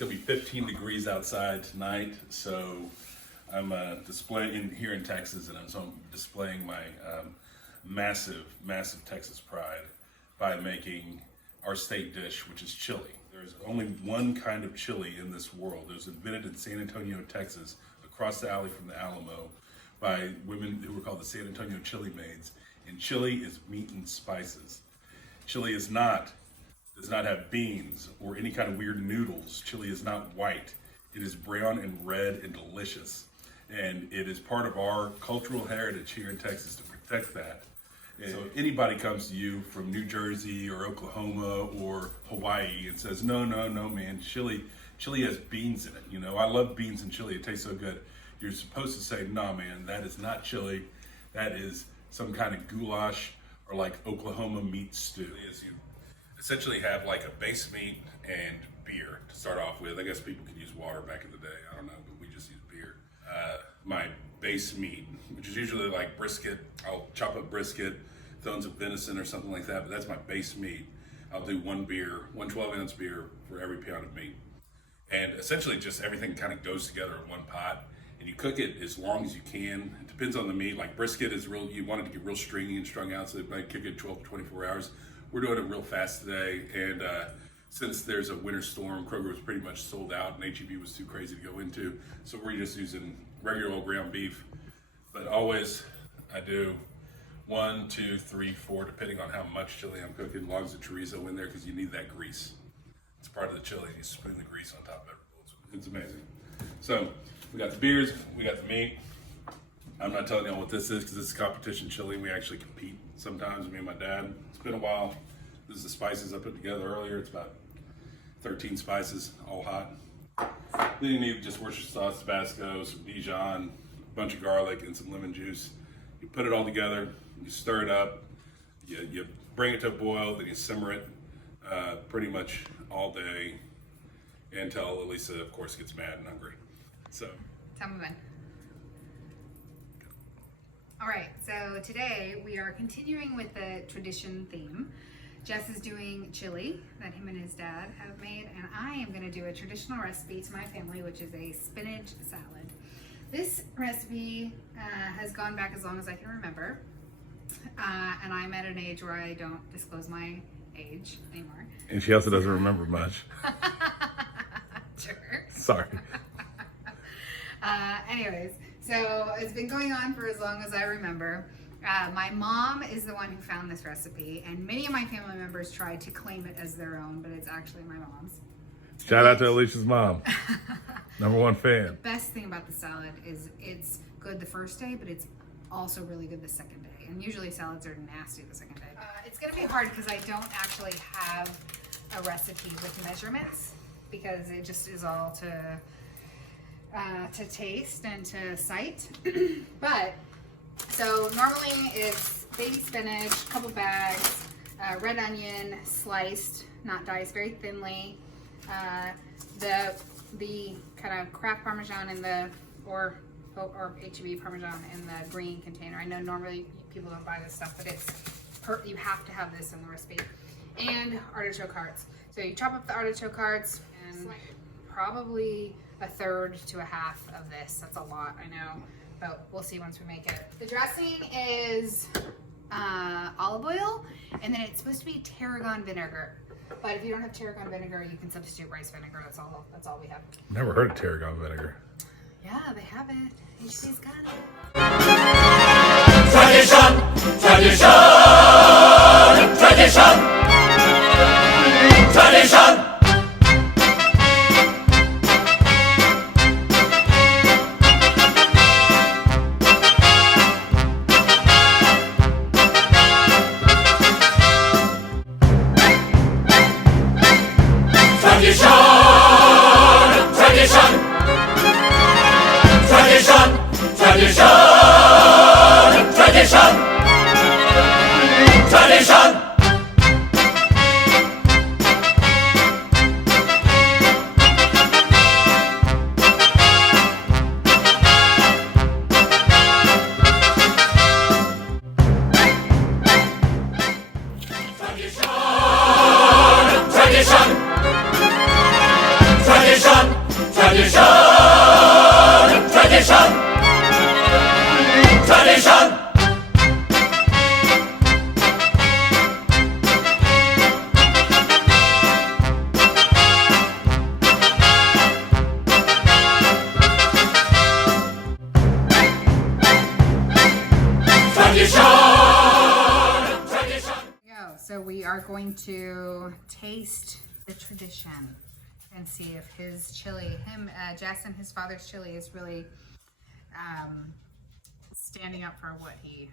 It'll be 15 degrees outside tonight, so I'm displaying here in Texas, and I'm displaying my massive Texas pride by making our state dish, which is chili. There's only one kind of chili in this world. It was invented in San Antonio, Texas, across the alley from the Alamo, by women who were called the San Antonio Chili Maids. And chili is meat and spices. Chili does not have beans or any kind of weird noodles. Chili is not white. It is brown and red and delicious. And it is part of our cultural heritage here in Texas to protect that. And so if anybody comes to you from New Jersey or Oklahoma or Hawaii and says, no, man, chili has beans in it. You know, I love beans and chili. It tastes so good. You're supposed to say, no, man, that is not chili. That is some kind of goulash or like Oklahoma meat stew. You essentially have like a base meat and beer to start off with. I guess people could use water back in the day. I don't know, but we just use beer. My base meat, which is usually like brisket. I'll chop up brisket, throw in some venison or something like that, but that's my base meat. I'll do one 12-ounce beer for every pound of meat. And essentially just everything kind of goes together in one pot. And you cook it as long as you can. It depends on the meat. Like brisket is you want it to get real stringy and strung out, so you might cook it 12 to 24 hours. We're doing it real fast today, and since there's a winter storm, Kroger was pretty much sold out, and H-E-B was too crazy to go into, so we're just using regular old ground beef. But always, I do 1, 2, 3, 4, depending on how much chili I'm cooking, as long as the chorizo in there, because you need that grease. It's part of the chili, and you spoon the grease on top of it. It's amazing. So, we got the beers, we got the meat. I'm not telling y'all what this is, because this is competition chili, and we actually compete sometimes, me and my dad. It's been a while. This is the spices I put together earlier. It's about 13 spices, all hot. Then you need just Worcestershire sauce, Tabasco, some Dijon, a bunch of garlic, and some lemon juice. You put it all together, you stir it up, you bring it to a boil, then you simmer it pretty much all day until Alisa, of course, gets mad and hungry. So, tell me when. All right, so today we are continuing with the tradition theme. Jess is doing chili that him and his dad have made, and I am going to do a traditional recipe to my family, which is a spinach salad. This recipe has gone back as long as I can remember, and I'm at an age where I don't disclose my age anymore. And she also doesn't remember much. Sure. Sorry. Anyways, so it's been going on for as long as I remember. My mom is the one who found this recipe, and many of my family members tried to claim it as their own, but it's actually my mom's. Shout out to Alicia's mom. #1 fan. The best thing about the salad is it's good the first day, but it's also really good the second day. And usually salads are nasty the second day. It's going to be hard because I don't actually have a recipe with measurements, because it just is all to taste and to sight. But so normally it's baby spinach, a couple bags, red onion sliced, not diced, very thinly, the kind of Kraft Parmesan in the or H-E-B Parmesan in the green container. I know normally people don't buy this stuff, but you have to have this in the recipe. And artichoke hearts. So you chop up the artichoke hearts and probably a third to a half of this. That's a lot, I know, but we'll see once we make it. The dressing is olive oil, and then it's supposed to be tarragon vinegar. But if you don't have tarragon vinegar, you can substitute rice vinegar. That's all we have. Never heard of tarragon vinegar. Yeah, they have it. HB's got it. Tradition, tradition, tradition, tradition. are going to taste the tradition and see if his chili, Jackson, his father's chili, is really standing up for what he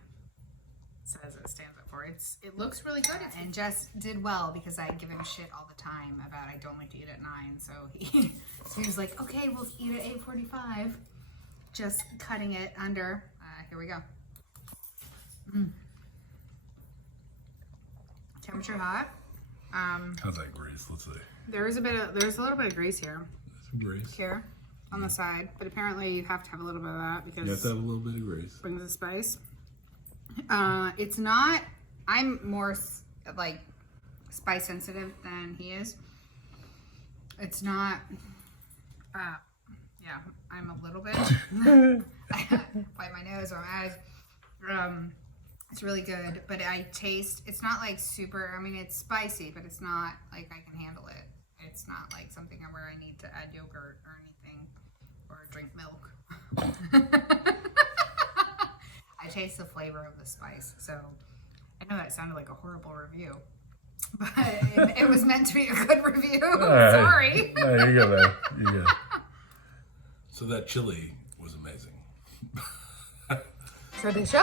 says it stands up for. It looks really good, and Jess did well because I give him shit all the time about I don't like to eat at 9. So he was like, okay, we'll eat at 8:45. Just cutting it under. Here we go. Temperature hot. How's that grease? Let's see. There's a little bit of grease here. Some grease. Here on the side, but apparently you have to have a little bit of that because You have to have a little bit of grease. brings the spice. It's not. I'm more like spice sensitive than he is. It's not. Yeah, I'm a little bit. I bite my nose or my eyes. It's really good, but I taste. It's not like super. I mean, it's spicy, but it's not like I can handle it. It's not like something where I need to add yogurt or anything or drink milk. I taste the flavor of the spice, so I know that sounded like a horrible review, but it was meant to be a good review. Sorry. No, you go there. You go. So that chili was amazing. Tradition.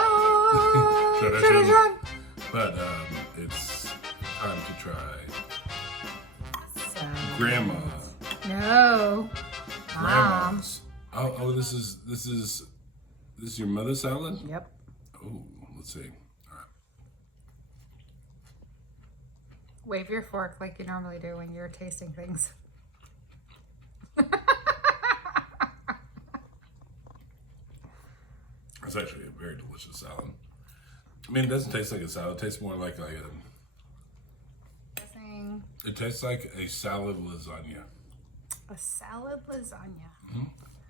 But it's time to try Grandma. No. Grandma's. Oh, this is your mother's salad? Yep. Oh, let's see. All right. Wave your fork like you normally do when you're tasting things. It's actually a very delicious salad. I mean, it doesn't taste like a salad. It tastes more like it tastes like a salad lasagna. A salad lasagna.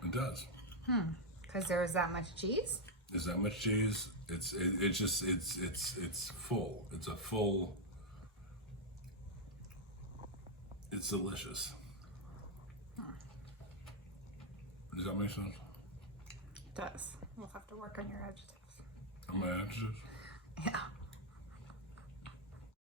It does. Because there's that much cheese? There's that much cheese. It's full. It's a full. It's delicious. Does that make sense? It does. We'll have to work on your adjectives. On my adjectives? Yeah.